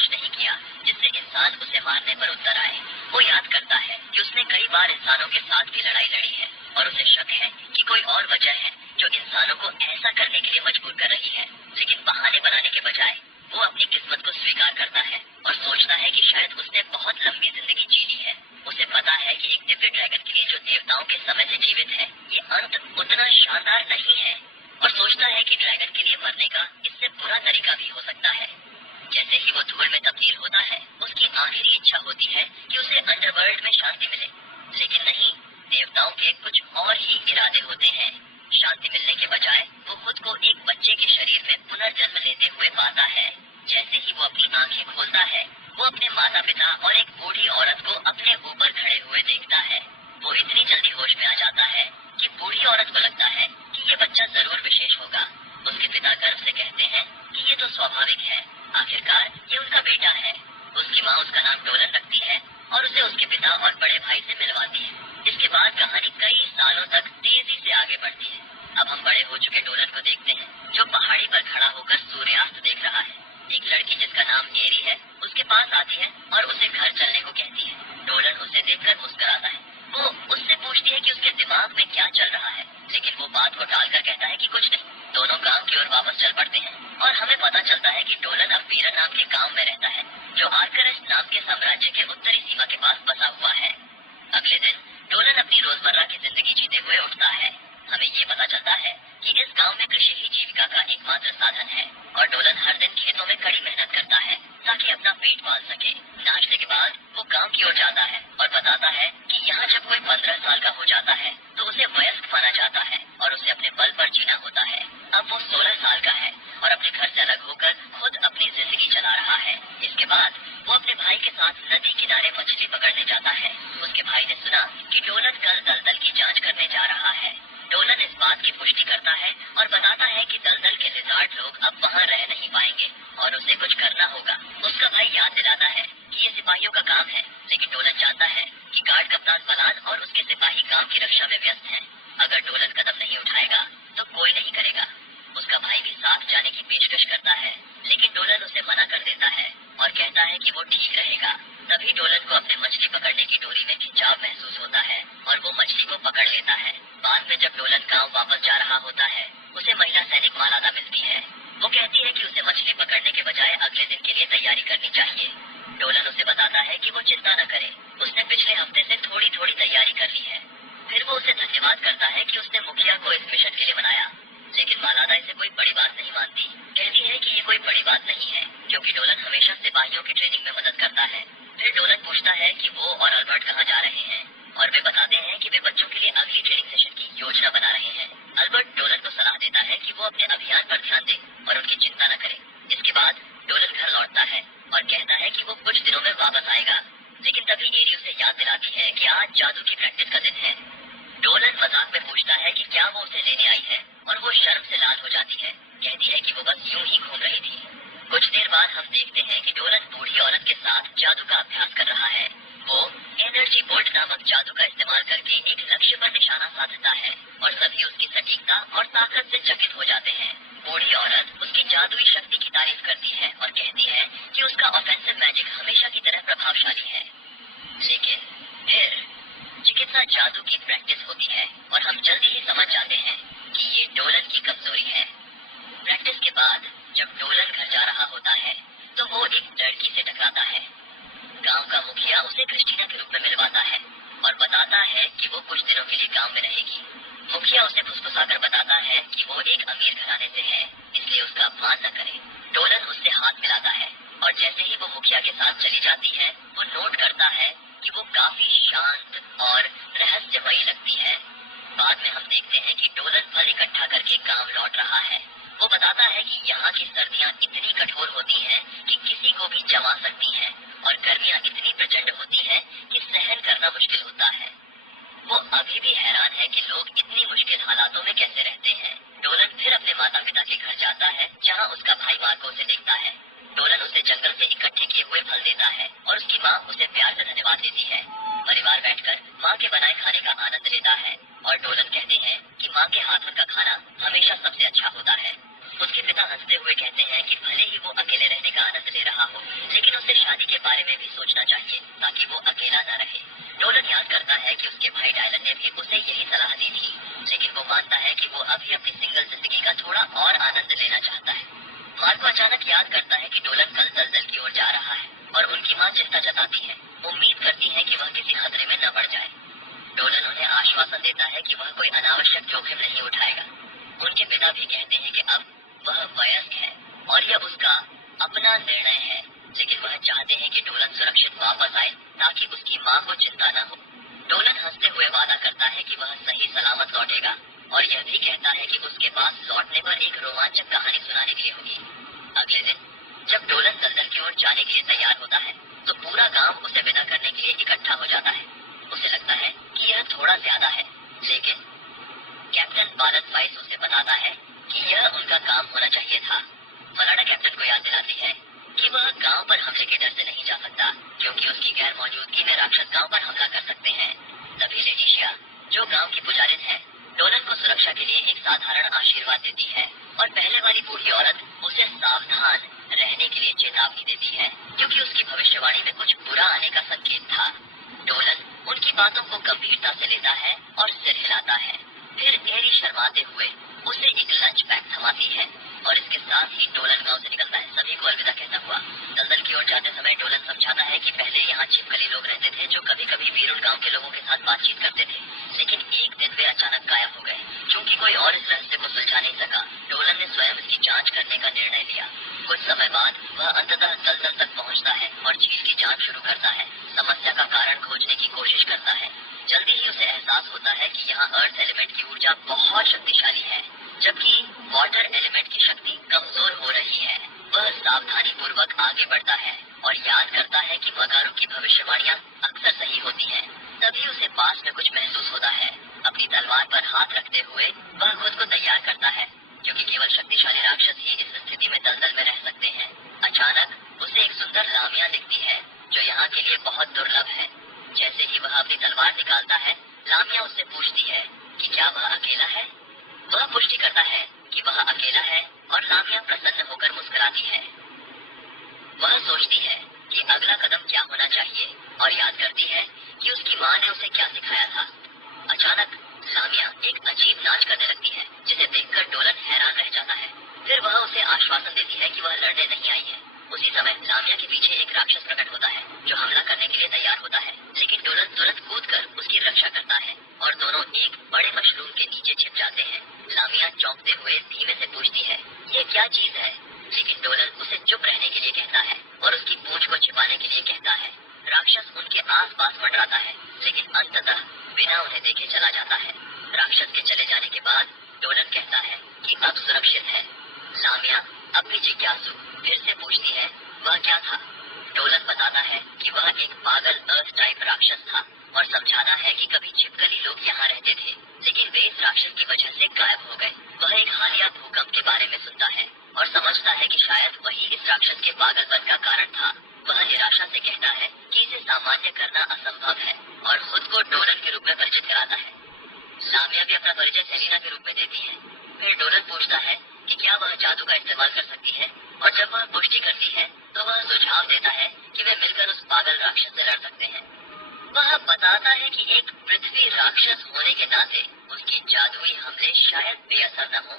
कुछ नहीं किया जिससे इंसान उसे मारने पर उतर आए। वो याद करता है कि उसने कई बार इंसानों के साथ भी लड़ाई लड़ी है और उसे शक है कि कोई और वजह है जो इंसानों को ऐसा करने के लिए मजबूर कर रही है। लेकिन बहाने बनाने के बजाय वो अपनी किस्मत को स्वीकार करता है और सोचता है कि शायद उसने बहुत लंबी जिंदगी जी ली है। उसे पता है कि एक दिव्य ड्रैगन के लिए जो देवताओं के समय से जीवित है, ये अंत उतना शानदार नहीं है और सोचता है कि ड्रैगन के लिए मरने का इससे बुरा तरीका भी हो सकता है। जैसे ही वो धूल में तब्दील होता है, उसकी आखिरी इच्छा होती है कि उसे अंडरवर्ल्ड में शांति मिले। लेकिन नहीं, देवताओं के कुछ और ही इरादे होते हैं। शांति मिलने के बजाय वो खुद को एक बच्चे के शरीर में पुनर्जन्म लेते हुए पाता है। जैसे ही वो अपनी आंखें खोलता है, वो अपने माता पिता और एक बूढ़ी औरत को अपने ऊपर खड़े हुए देखता है। वो इतनी जल्दी होश में आ जाता है कि बूढ़ी औरत को लगता है कि ये बच्चा जरूर विशेष होगा। उसके पिता गर्व से कहते हैं कि ये तो स्वाभाविक है, आखिरकार ये उनका बेटा है। उसकी माँ उसका नाम डोलन रखती है और उसे उसके पिता और बड़े भाई से मिलवाती है। इसके बाद कहानी कई सालों तक तेजी से आगे बढ़ती है। अब हम बड़े हो चुके डोलन को देखते हैं, जो पहाड़ी पर खड़ा होकर सूर्यास्त देख रहा है। एक लड़की जिसका नाम एरी है उसके पास आती है और उसे घर चलने को कहती है। डोलन उसे देखकर मुस्कुराता है। वो उससे पूछती है कि उसके दिमाग में क्या चल रहा है, लेकिन वो बात को टालकर कहता है कि कुछ नहीं। दोनों गांव की ओर वापस चल पड़ते हैं और हमें पता चलता है कि डोलन अब वीरन नाम के गांव में रहता है, जो आर्करेस्ट नाम के साम्राज्य के उत्तरी सीमा के पास बसा हुआ है। अगले दिन डोलन अपनी रोजमर्रा की जिंदगी जीते हुए उठता है। हमें ये पता चलता है कि इस गांव में कृषि ही जीविका का एकमात्र साधन है और डोलन हर दिन खेतों में कड़ी मेहनत करता है ताकि अपना पेट पाल सके। नाश्ते के बाद वो गांव की ओर जाता है और बताता है कि यहाँ जब कोई 15 साल का हो जाता है तो उसे वयस्क माना जाता है और उसे अपने बल पर जीना होता है। अब वो 16 साल का है और अपने घर से अलग होकर खुद अपनी जिंदगी चला रहा है। इसके बाद वो अपने भाई के साथ नदी किनारे मछली पकड़ने जाता है। उसके भाई ने सुना कि डोलन कल दलदल की जांच करने जा रहा है। डोलन इस बात की पुष्टि करता है और बताता है कि दलदल के लिजार्ड लोग अब वहाँ रह नहीं पाएंगे और उसे कुछ करना होगा। उसका भाई याद दिलाता है कि ये सिपाहियों का काम है, लेकिन डोलन जानता है कि गार्ड कप्तान बलान और उसके सिपाही गांव की रक्षा में व्यस्त हैं। अगर डोलन कदम नहीं उठाएगा तो कोई नहीं करेगा। उसका भाई भी साथ जाने की पेशकश करता है, लेकिन डोलन उसे मना कर देता है और कहता है कि वो ठीक रहेगा। तभी डोलन को अपने मछली पकड़ने की डोरी में खिंचाव महसूस होता है और वो मछली को पकड़ लेता है। बाद में जब डोलन गांव वापस जा रहा होता है, उसे महिला सैनिक मालादा मिलती है। वो कहती है कि उसे मछली पकड़ने के बजाय अगले दिन के लिए तैयारी करनी चाहिए। डोलन उसे बताता है कि वो चिंता न करे, उसने पिछले हफ्ते से थोड़ी थोड़ी तैयारी कर ली है। फिर वो उसे धन्यवाद करता है कि उसने मुखिया को इस मिशन के लिए बनाया। लेकिन मालादा इसे कोई बड़ी बात नहीं मानती। कहती है कि ये कोई बड़ी बात नहीं है, क्योंकि डोलन हमेशा सिपाहियों की ट्रेनिंग में मदद करता है। फिर डोलन पूछता है कि वो और अल्बर्ट कहाँ जा रहे हैं और वे बताते हैं कि वे बच्चों के लिए अगली ट्रेनिंग सेशन की योजना बना रहे हैं। अल्बर्ट डोलन को सलाह देता है कि वो अपने अभियान पर ध्यान दे और उनकी चिंता न करे। इसके बाद डोलन घर लौटता है और कहता है कि वो कुछ दिनों में वापस आएगा, लेकिन तभी एरी उसे याद दिलाती है कि आज जादू की प्रैक्टिस का दिन है। डोलन मजाक में पूछता है कि क्या वो उसे लेने आई है और वो शर्म से लाल हो जाती है। कहती है कि वो बस यूं ही घूम रही थी। कुछ देर बाद हम देखते हैं कि डोलन बूढ़ी औरत के साथ जादू का अभ्यास कर रहा है। वो एनर्जी बोल्ट नामक जादू का इस्तेमाल करके एक लक्ष्य पर निशाना साधता है और सभी उसकी सटीकता और ताकत से चकित हो जाते हैं। बूढ़ी औरत उसकी जादुई शक्ति की तारीफ करती है और कहती है कि उसका ऑफेंसिव मैजिक हमेशा की तरह प्रभावशाली है। लेकिन फिर चिकित्सा जादू की प्रैक्टिस होती है और हम जल्दी ही समझ जाते हैं कि ये डोलन की कमजोरी है। प्रैक्टिस के बाद जब डोलन घर जा रहा होता है तो वो एक लड़की से टकराता है। गांव का मुखिया उसे क्रिस्टीना के रूप में मिलवाता है और बताता है कि वो कुछ दिनों के लिए गांव में रहेगी। मुखिया उसे फुसफुसाकर बताता है कि वो एक अमीर घराने से है, इसलिए उसका अपमान न करे। डोलन उससे हाथ मिलाता है और जैसे ही वो मुखिया के साथ चली जाती है, वो नोट करता है कि वो काफी शांत और रहस्यमयी लगती है। बाद में हम देखते हैं कि डोलन फल इकट्ठा करके गांव लौट रहा है। वो बताता है कि यहाँ की सर्दियाँ इतनी कठोर होती हैं कि किसी को भी जमा सकती हैं और गर्मियाँ इतनी प्रचंड होती हैं कि सहन करना मुश्किल होता है। वो अभी भी हैरान है कि लोग इतनी मुश्किल हालातों में कैसे रहते हैं। डोलन फिर अपने माता पिता के घर जाता है, जहाँ उसका भाई मार्को उसे देखता है। डोलन उसे जंगल से इकट्ठे किए हुए फल देता है और उसकी माँ उसे प्यार से धन्यवाद देती है। परिवार बैठकर माँ के बनाए खाने का आनंद लेता है और डोलन कहते हैं कि माँ के हाथों का खाना हमेशा सबसे अच्छा होता है। उसके पिता हंसते हुए कहते हैं कि भले ही वो अकेले रहने का आनंद ले रहा हो, लेकिन उसे शादी के बारे में भी सोचना चाहिए ताकि वो अकेला न रहे। डोलन याद करता है कि उसके भाई डायलन ने भी उसे यही सलाह दी थी, लेकिन वो मानता है कि वो अभी अपनी सिंगल जिंदगी का थोड़ा और आनंद लेना चाहता है। मार्को अचानक याद करता है कि डोलन कल दलदल की ओर जा रहा है और उनकी माँ चिंता जताती है, उम्मीद करती है कि वह किसी खतरे में न पड़ जाए। डोलन उन्हें आश्वासन देता है कि वह कोई अनावश्यक जोखिम नहीं उठाएगा। उनके पिता भी कहते हैं कि अब वह वयस्क है और यह उसका अपना निर्णय है, लेकिन वह चाहते हैं कि डोलन सुरक्षित वापस आए ताकि उसकी माँ को चिंता न हो। डोलन हंसते हुए वादा करता है कि वह सही सलामत लौटेगा और यह भी कहता है कि उसके पास लौटने पर एक रोमांचक कहानी सुनाने के लिए होगी। अगले दिन जब डोलन दलदल की ओर जाने के लिए तैयार होता है तो पूरा गांव उसे विदा करने के लिए इकट्ठा हो जाता है। उसे लगता है कि यह थोड़ा ज्यादा है, लेकिन कैप्टन बालत वाइस उसे बताता है कि यह उनका काम होना चाहिए था। मलाडा कैप्टन को याद दिलाती है कि वह गांव पर हमले के डर से नहीं जा सकता, क्योंकि उसकी गैर मौजूदगी में राक्षस गांव पर हमला कर सकते हैं। तभी लेटिशिया, जो गांव की पुजारिन है, डोलन को सुरक्षा के लिए एक साधारण आशीर्वाद देती है और पहले वाली बूढ़ी औरत उसे सावधान रहने के लिए चेतावनी देती है, क्योंकि उसकी भविष्यवाणी में कुछ बुरा आने का संकेत था। डोलन उनकी बातों को गंभीरता से लेता है और सिर हिलाता है। फिर एरी शर्माते हुए उसे एक लंच पैक थमाती है और इसके साथ ही डोलन गांव से निकलता है, सभी को अलविदा कहता हुआ। दलदल की ओर जाते समय डोलन समझाता है कि पहले यहाँ छिपकली लोग रहते थे जो कभी कभी वीरुल गांव के लोगों के साथ बातचीत करते थे, लेकिन एक दिन वे अचानक गायब हो गए। चूंकि कोई और इस रहस्य को सुलझा नहीं सका, डोलन ने स्वयं इसकी जांच करने का निर्णय लिया। कुछ समय बाद वह अंततः दलदल तक पहुँचता है और झील की जांच शुरू करता है, समस्या का कारण खोजने की कोशिश करता है। जल्दी ही उसे एहसास होता है कि यहाँ अर्थ एलिमेंट की ऊर्जा बहुत शक्तिशाली है, जबकि वाटर एलिमेंट की शक्ति कमजोर हो रही है। वह सावधानी पूर्वक आगे बढ़ता है और याद करता है कि मगारों की भविष्यवाणियां अक्सर सही होती हैं। तभी उसे पास में कुछ महसूस होता है। अपनी तलवार पर हाथ रखते हुए वह खुद को तैयार करता है, क्योंकि केवल शक्तिशाली राक्षस ही इस स्थिति में दलदल में रह सकते हैं। अचानक उसे एक सुंदर लामिया दिखती है जो यहाँ के लिए बहुत दुर्लभ है। जैसे ही वह अपनी तलवार निकालता है, लामिया उससे पूछती है कि क्या वह अकेला है। वह पुष्टि करता है कि वह अकेला है और लामिया प्रसन्न होकर मुस्कुराती है। वह सोचती है कि अगला कदम क्या होना चाहिए और याद करती है कि उसकी माँ ने उसे क्या सिखाया था। अचानक लामिया एक अजीब नाच करने लगती है, जिसे देखकर डोलन हैरान रह जाता है। फिर वह उसे आश्वासन देती है कि वह लड़ने नहीं आई है। उसी समय लामिया के पीछे एक राक्षस प्रकट होता है जो हमला करने के लिए तैयार होता है, लेकिन डोलन तुरंत कूदकर उसकी रक्षा करता है और दोनों एक बड़े मशरूम के नीचे छिप जाते हैं। लामिया चौंकते हुए धीमे से पूछती है, ये क्या चीज है? लेकिन डोलन उसे चुप रहने के लिए कहता है और उसकी पूंछ को छिपाने के लिए कहता है। राक्षस उनके आसपास मंडराता है, लेकिन अंततः बिना उन्हें देखे चला जाता है। राक्षस के चले जाने के बाद डोलन कहता है कि अब सुरक्षित है। लामिया अब भी जिज्ञासु फिर से पूछती है, वह क्या था? डोलन बताता है कि वह एक पागल अर्थ टाइप राक्षस था और समझाता है कि कभी छिपकली लोग यहाँ रहते थे, लेकिन वे इस राक्षस की वजह से गायब हो गए। वह एक हालिया भूकंप के बारे में सुनता है और समझता है कि शायद वही इस राक्षस के पागलपन का कारण था। वह निराशा से कहता है कि इसे सामान्य करना असंभव है और खुद को डोलन के रूप में परिचित कराता है। लामिया भी अपना परिचय सेलिना के रूप में देती है। फिर डोलन पूछता है कि क्या वह जादू का इस्तेमाल कर सकती है, और जब वह पुष्टि करती है तो वह सुझाव देता है कि वे मिलकर उस पागल राक्षस से लड़ सकते हैं। वह बताता है कि एक पृथ्वी राक्षस होने के नाते उसकी जादुई हमले शायद बेअसर न हो।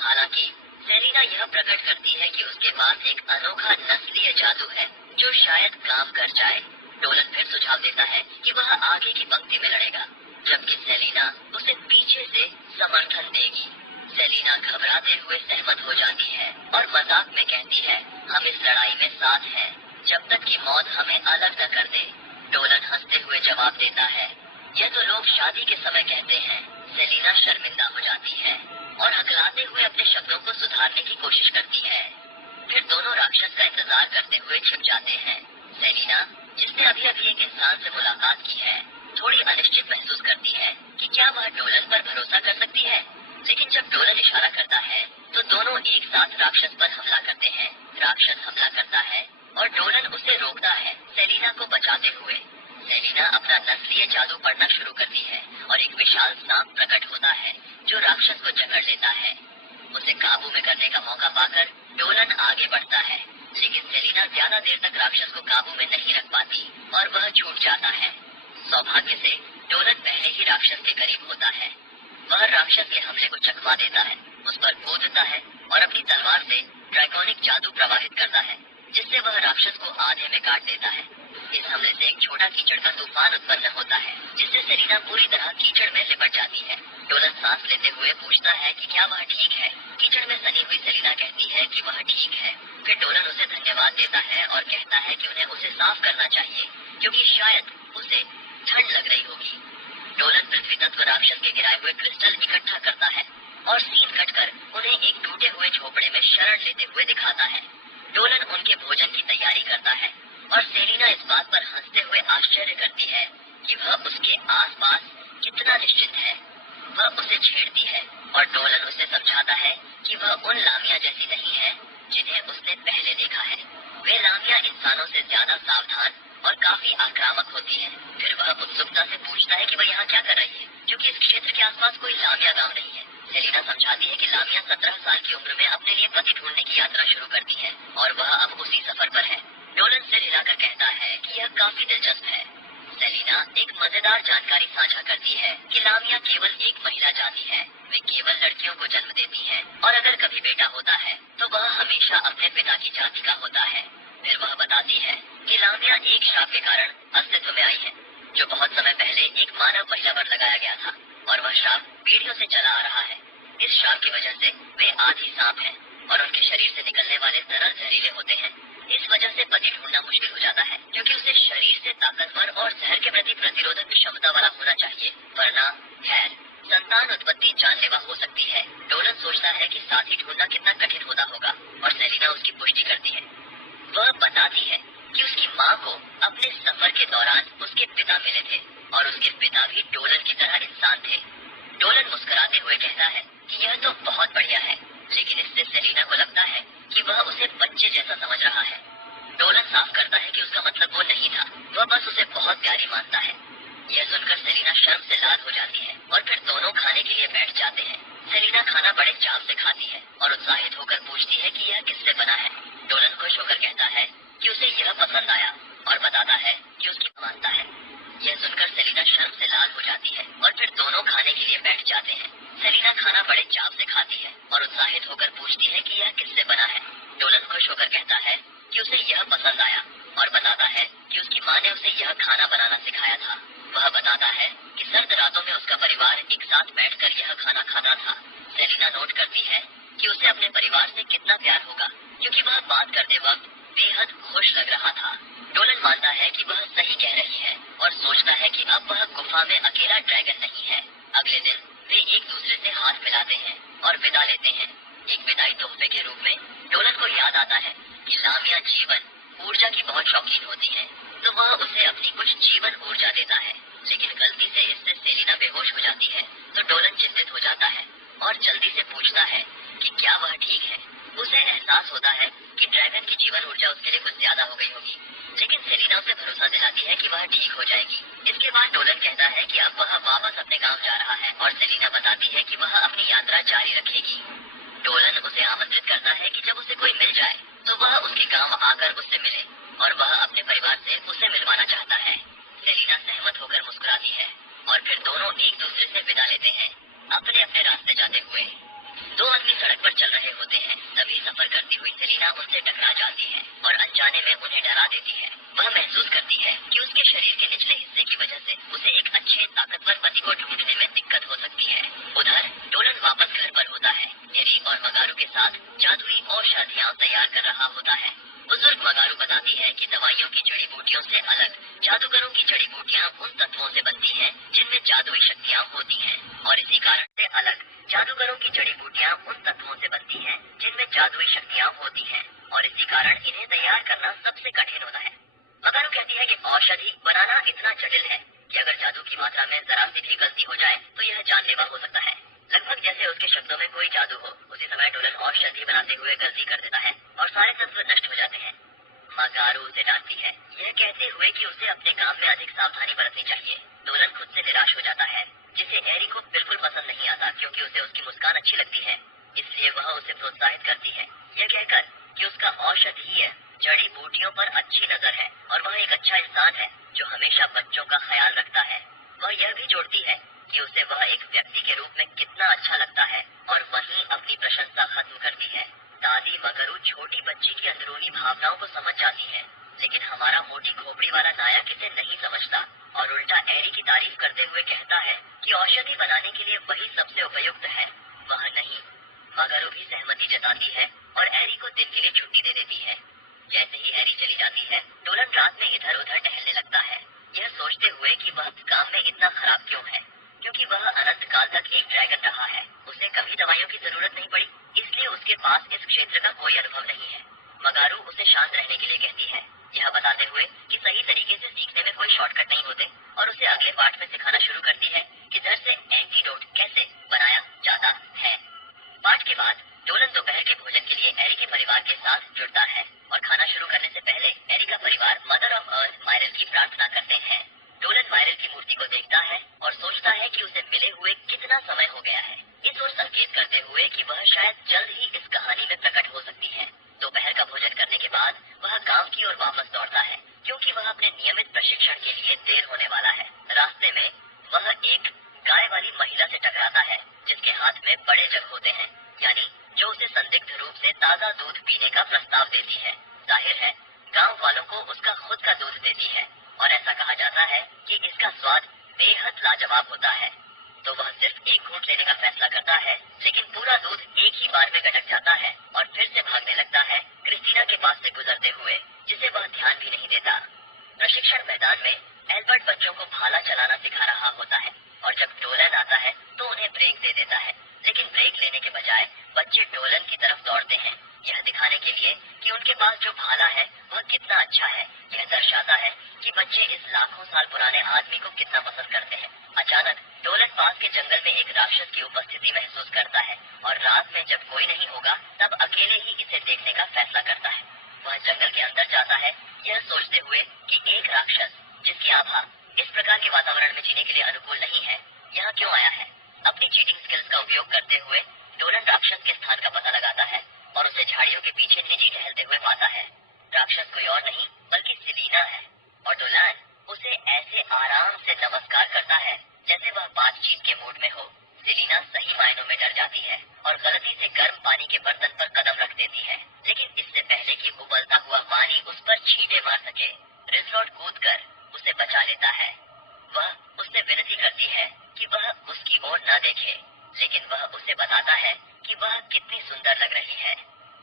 हालांकि सेलिना यह प्रकट करती है कि उसके पास एक अनोखा नस्लीय जादू है जो शायद काम कर जाए। डोलन फिर सुझाव देता है कि वह आगे की पंक्ति में लड़ेगा, जबकि सेलिना उसे पीछे से समर्थन देगी। सेलिना घबराते हुए सहमत हो जाती है और मजाक में कहती है, हम इस लड़ाई में साथ हैं जब तक कि मौत हमें अलग न कर दे। डोलन हंसते हुए जवाब देता है, यह तो लोग शादी के समय कहते हैं। सेलिना शर्मिंदा हो जाती है और हकलाते हुए अपने शब्दों को सुधारने की कोशिश करती है। फिर दोनों राक्षस का इंतजार करते हुए छिप जाते हैं। सेलिना, जिसने अभी अभी एक इंसान से मुलाकात की है, थोड़ी अनिश्चित महसूस करती है कि क्या वह डोलन पर भरोसा कर सकती है। लेकिन जब डोलन इशारा करता है तो दोनों एक साथ राक्षस पर हमला करते हैं। राक्षस हमला करता है और डोलन उसे रोकता है, सेलिना को बचाते हुए। सेलिना अपना नस्लीय जादू पढ़ना शुरू करती है और एक विशाल सांप प्रकट होता है जो राक्षस को जकड़ लेता है। उसे काबू में करने का मौका पाकर डोलन आगे बढ़ता है, लेकिन सेलिना ज्यादा देर तक राक्षस को काबू में नहीं रख पाती और वह छूट जाता है। सौभाग्य से डोलन पहले ही राक्षस के करीब होता है। वह राक्षस के हमले को चकमा देता है, उस पर कूदता है और अपनी तलवार से ड्रैगोनिक जादू प्रवाहित करता है, जिससे वह राक्षस को आधे में काट देता है। इस हमले से एक छोटा कीचड़ का तूफान उत्पन्न होता है, जिससे सेलिना पूरी तरह कीचड़ में लिपट जाती है। डोलन सांस लेते हुए पूछता है कि क्या वह ठीक है। कीचड़ में सनी हुई सेलिना कहती है कि वह ठीक है। फिर डोलन उसे धन्यवाद देता है और कहता है कि उन्हें उसे साफ करना चाहिए, क्योंकि शायद उसे ठंड लग रही होगी। डोलन पृथ्वी तत्व राक्षस के गिराए हुए क्रिस्टल इकट्ठा करता है और सीन कटकर उन्हें एक टूटे हुए झोपड़े में शरण लेते हुए दिखाता है। डोलन उनके भोजन की तैयारी करता है और सेलिना इस बात पर हंसते हुए आश्चर्य करती है कि वह उसके आसपास कितना निश्चिंत है। वह उसे छेड़ती है और डोलन उसे समझाता है कि वह उन लामिया जैसी नहीं है जिन्हें उसने पहले देखा है। वे लामिया इंसानों से ज्यादा सावधान और काफी आक्रामक होती है। फिर वह उत्सुकता से पूछता है कि वह यहाँ क्या कर रही है, क्योंकि इस क्षेत्र के आसपास कोई लामिया गांव नहीं है। सेलिना समझाती है कि लामिया 17 साल की उम्र में अपने लिए पति ढूंढने की यात्रा शुरू करती है और वह अब उसी सफर पर है। डोलन सिर हिलाकर कहता है कि यह काफी दिलचस्प है। सेलिना एक मजेदार जानकारी साझा करती है कि लामिया केवल एक महिला जाति है। वे केवल लड़कियों को जन्म देती हैं और अगर कभी बेटा होता है तो वह हमेशा अपने पिता की जाति का होता है। फिर वह बताती है कि लामिया एक श्राप के कारण अस्तित्व में आई है, जो बहुत समय पहले एक मानव महिला पर लगाया गया था और वह श्राप पीढ़ियों से चला आ रहा है। इस श्राप की वजह से वे आधी सांप हैं और उनके शरीर से निकलने वाले तरल जहरीले होते हैं। इस वजह से पति ढूंढना मुश्किल हो जाता है, क्योंकि उसे शरीर से ताकतवर और जहर के प्रति प्रतिरोधक क्षमता वाला होना चाहिए, वरना खैर संतान उत्पत्ति जानलेवा हो सकती है। डोलन सोचता है कि साथी ढूंढना कितना कठिन होता होगा और सेलिना उसकी पुष्टि करती है। वह बताती है कि उसकी माँ को अपने सफर के दौरान उसके पिता मिले थे और उसके पिता भी डोलन की तरह इंसान थे। डोलन मुस्कुराते हुए कहता है कि यह तो बहुत बढ़िया है, लेकिन इससे सेलिना को लगता है कि वह उसे बच्चे जैसा समझ रहा है। डोलन साफ करता है कि उसका मतलब वो नहीं था, वह बस उसे बहुत प्यारी मानता है। यह सुनकर सेलिना शर्म से लाल हो जाती है और फिर दोनों खाने के लिए बैठ जाते हैं। सेलिना खाना बड़े चाव से खाती है और उत्साहित होकर पूछती है कि यह किससे बना है। डोलन खुश होकर कहता है कि उसे यह पसंद आया और बताता है कि उसकी मानता है। यह सुनकर सेलिना शर्म से लाल हो जाती है और फिर दोनों खाने के लिए बैठ जाते हैं। सेलिना खाना बड़े चाव से खाती है और उत्साहित होकर पूछती है कि यह किससे बना है। डोलन खुश होकर कहता है कि उसे यह पसंद आया और बताता है कि उसकी माँ ने उसे यह खाना बनाना सिखाया था। वह बताता है कि सर्द रातों में उसका परिवार एक साथ बैठकर यह खाना खाता था। सेलिना नोट करती है कि उसे अपने परिवार से कितना प्यार होगा, क्योंकि वह बात करते वक्त बेहद खुश लग रहा था। डोलन मानता है कि वह सही कह रही है और सोचता है कि अब वह गुफा में अकेला ड्रैगन नहीं है। अगले दिन वे एक दूसरे से हाथ मिलाते हैं और विदा लेते हैं। एक विदाई तोहफे के रूप में डोलन को याद आता है कि लामिया जीवन ऊर्जा की बहुत शौकीन होती है, तो वह उसे अपनी कुछ जीवन ऊर्जा देता है। लेकिन गलती से इससे सेलिना बेहोश हो जाती है, तो डोलन चिंतित हो जाता है और जल्दी से पूछता है कि क्या वह ठीक है। उसे एहसास होता है कि ड्रैगन की जीवन ऊर्जा उसके लिए कुछ ज्यादा हो गई होगी, लेकिन सेलिना उसे भरोसा दिलाती है कि वह ठीक हो जाएगी। इसके बाद डोलन कहता है कि अब वह वापस अपने गांव जा रहा है और सेलिना बताती है कि वह अपनी यात्रा जारी रखेगी। डोलन उसे आमंत्रित करता है कि जब उसे कोई मिल जाए तो वह उसके गांव आकर उससे मिले और वह अपने परिवार से उसे मिलवाना चाहता है। सेलिना सहमत होकर मुस्कुराती है और फिर दोनों एक दूसरे से विदा लेते हैं, अपने अपने रास्ते जाते हुए। दो आदमी सड़क पर चल रहे होते हैं, तभी सफर करती हुई सेलिना उनसे टकरा जाती है और अनजाने में उन्हें डरा देती है। वह महसूस करती है कि उसके शरीर के निचले हिस्से की वजह से उसे एक अच्छे ताकतवर पति को ढूंढने में दिक्कत हो सकती है। उधर डोलन वापस घर पर होता है। एरी और मगारू के साथ जादुई औषधियां तैयार कर रहा होता है। बुजुर्ग मगारू बताती है कि दवाइयों की जड़ी बूटियों से अलग जादूगरों की जड़ी बूटियां उन तत्वों से बनती हैं जिनमें जादुई शक्तियां होती हैं, और इसी कारण से अलग जादूगरों की जड़ी बूटियां उन तत्वों से बनती हैं जिनमें जादुई शक्तियां होती हैं, और इसी कारण इन्हें तैयार करना सबसे कठिन होता है। मगारू कहती है कि औषधि बनाना इतना जटिल है कि अगर जादू की मात्रा में जरा सी भी गलती हो जाए तो यह जानलेवा हो सकता है। लगभग जैसे उसके शब्दों में कोई जादू हो। उसी समय डोलन औषधि बनाते हुए गलती कर देता है और सारे तत्व नष्ट हो जाते हैं। मगारू उसे डांटती है, यह कहते हुए कि उसे अपने काम में अधिक सावधानी बरतनी चाहिए। डोलन खुद से निराश हो जाता है, जिसे एरी को बिल्कुल पसंद नहीं आता, क्योंकि उसे उसकी मुस्कान अच्छी लगती है। इसलिए वह उसे प्रोत्साहित करती है, यह कहकर कि उसका औषधि जड़ी बूटियों पर अच्छी नजर है और वह एक अच्छा इंसान है जो हमेशा बच्चों का ख्याल रखता है। वह यह भी जोड़ती है कि उसे वह एक व्यक्ति के रूप में कितना अच्छा लगता है और वहीं अपनी प्रशंसा खत्म करती है। दादी मगरू छोटी बच्ची की अंदरूनी भावनाओं को समझ जाती है, लेकिन हमारा मोटी खोपड़ी वाला नायक इसे नहीं समझता और उल्टा एरी की तारीफ करते हुए कहता है कि औषधि बनाने के लिए वही सबसे उपयुक्त है। वह नहीं। मगरू भी सहमति जताती है और एरी को दिन के लिए छुट्टी दे देती है। जैसे ही एरी चली जाती है, डोलन रात में इधर उधर टहलने लगता है, यह सोचते हुए कि वह काम में इतना खराब क्यों है, क्योंकि वह अनंत काल तक एक ड्रैगन रहा है। उसे कभी दवाइयों की जरूरत नहीं पड़ी, इसलिए उसके पास इस क्षेत्र का कोई अनुभव नहीं है। मगारू उसे शांत रहने के लिए कहती है, यह बताते हुए कि सही तरीके से सीखने में कोई शॉर्टकट नहीं होते, और उसे अगले पाठ में सिखाना शुरू करती है कि जड़ से एंटीडोट कैसे बनाया जाता है। पाठ के बाद डोलन दोपहर के भोजन के लिए एरी के परिवार के साथ जुड़ता है और खाना शुरू करने से पहले एरी का परिवार मदर ऑफ अर्थ मायरल की प्रार्थना करते हैं। डोलन मायरल की मूर्ति को देखता है और सोचता है कि उसे मिले हुए कितना समय हो गया है, ये सोच संकेत करते हुए कि वह शायद जल्द ही इस कहानी में प्रकट हो सकती है। दोपहर का भोजन करने के बाद वह गांव की ओर वापस दौड़ता है, क्योंकि वह अपने नियमित प्रशिक्षण के लिए देर होने वाला है। रास्ते में वह एक गाय वाली महिला से टकराता है, जिसके हाथ में बड़े जग होते हैं, यानी जो उसे संदिग्ध रूप से ताजा दूध पीने का प्रस्ताव देती है। जाहिर है गांव वालों को उसका खुद का दूध देती है और ऐसा कहा जाता है कि इसका स्वाद बेहद लाजवाब होता है। तो वह सिर्फ एक घूंट लेने का फैसला करता है, लेकिन पूरा दूध एक ही बार में गटक जाता है और फिर से भागने लगता है क्रिस्टीना के पास से गुजरते हुए, जिसे वह ध्यान भी नहीं देता। प्रशिक्षण मैदान में एल्बर्ट बच्चों को भाला चलाना सिखा रहा होता है और जब डोलन आता है तो उन्हें ब्रेक दे देता है, लेकिन ब्रेक लेने के बजाय बच्चे डोलन की तरफ दौड़ते हैं, यह दिखाने के लिए कि उनके पास जो भाला है वह कितना अच्छा है। यह दर्शाता है कि बच्चे इस लाखों साल पुराने आदमी को कितना पसंद करते हैं। अचानक डोलन पास के जंगल में एक राक्षस की उपस्थिति महसूस करता है और रात में जब कोई नहीं होगा तब अकेले ही इसे देखने का फैसला करता है। वह जंगल के अंदर जाता है, यह सोचते हुए कि एक राक्षस जिसकी आभा इस प्रकार के वातावरण में जीने के लिए अनुकूल नहीं है, यहाँ क्यों आया है। अपनी चीटिंग स्किल्स का उपयोग करते हुए डोलन राक्षस के स्थान का पता लगाता है और उसे झाड़ियों के पीछे निजी टहलते हुए पाता है। राक्षस कोई और नहीं बल्कि सेलिना है और डोलन उसे ऐसे आराम से नमस्कार करता है जैसे वह बातचीत के मूड में हो। सेलिना सही मायनों में डर जाती है और गलती से गर्म पानी के बर्तन पर कदम रख देती है, लेकिन इससे पहले कि उबलता हुआ पानी उस पर छींटे मार सके, रिजलॉट कूदकर उसे बचा लेता है। वह उससे विनती करती है कि वह उसकी ओर न देखे, लेकिन वह उसे बताता है कि वह कितनी सुंदर लग रही है।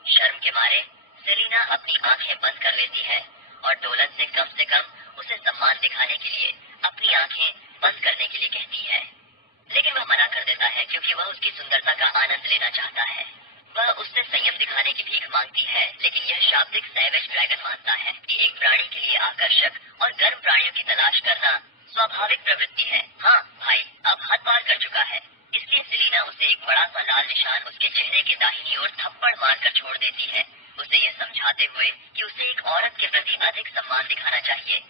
शर्म के मारे सेलिना अपनी आंखें बंद कर लेती है और डोलन से कम उसे सम्मान दिखाने के लिए अपनी आंखें बंद करने के लिए कहती है, लेकिन वह मना कर देता है क्योंकि वह उसकी सुंदरता का आनंद लेना चाहता है। वह उससे संयम दिखाने की भीख मांगती है, लेकिन यह शाब्दिक सैवेज ड्रैगन मानता है कि एक प्राणी के लिए आकर्षक और गर्म प्राणियों की तलाश करना स्वाभाविक प्रवृत्ति है। हाँ भाई, अब हद पार कर चुका है, इसलिए सेलिना उसे एक बड़ा सा लाल निशान उसके चेहरे के दाहिनी ओर थप्पड़ मारकर छोड़ देती है, उसे यह समझाते हुए कि उसे एक औरत के प्रति अधिक सम्मान दिखाना चाहिए।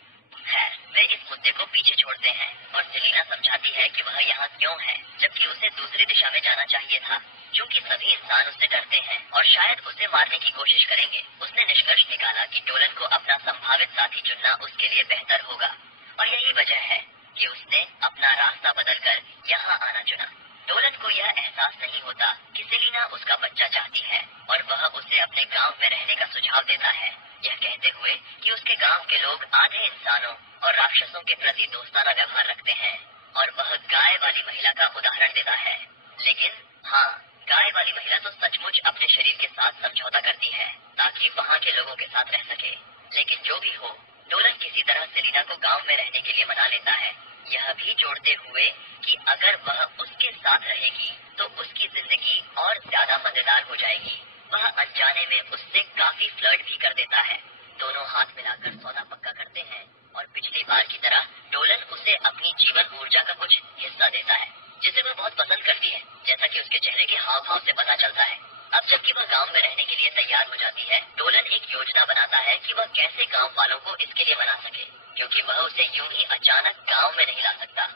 खैर, वे इस मुद्दे को पीछे छोड़ते हैं और सेलिना समझाती है कि वह यहाँ क्यों है, जबकि उसे दूसरी दिशा में जाना चाहिए था, क्योंकि सभी इंसान उससे डरते हैं और शायद उसे मारने की कोशिश करेंगे। उसने निष्कर्ष निकाला कि डोलन को अपना संभावित साथी चुनना उसके लिए बेहतर होगा और यही वजह है कि उसने अपना रास्ता बदलकर यहाँ आना चुना। डोलन को यह एहसास नहीं होता कि सेलिना उसका बच्चा चाहती है और वह उसे अपने गांव में रहने का सुझाव देता है, यह कहते हुए कि उसके गांव के लोग आधे इंसानों और राक्षसों के प्रति दोस्ताना व्यवहार रखते हैं और वह गाय वाली महिला का उदाहरण देता है। लेकिन हाँ, गाय वाली महिला तो सचमुच अपने शरीर के साथ समझौता करती है ताकि वहाँ के लोगों के साथ रह सके। लेकिन जो भी हो, डोलन किसी तरह सेलिना को गांव में रहने के लिए मना लेता है, यह भी जोड़ते हुए कि अगर वह उसके साथ रहेगी तो उसकी जिंदगी और ज्यादा मजेदार हो जाएगी। वह अनजाने में उससे काफी फ्लर्ट भी कर देता है। दोनों हाथ मिलाकर सौदा पक्का करते हैं और पिछली बार की तरह डोलन उसे अपनी जीवन ऊर्जा का कुछ हिस्सा देता है, जिसे वह बहुत पसंद करती है, जैसा कि उसके चेहरे के हाव भाव से पता चलता है। अब जबकि वह गांव में रहने के लिए तैयार हो जाती है, डोलन एक योजना बनाता है कि वह कैसे गांव वालों को इसके लिए मना सके, क्योंकि वह उसे यूं ही अचानक गांव में नहीं ला सकता।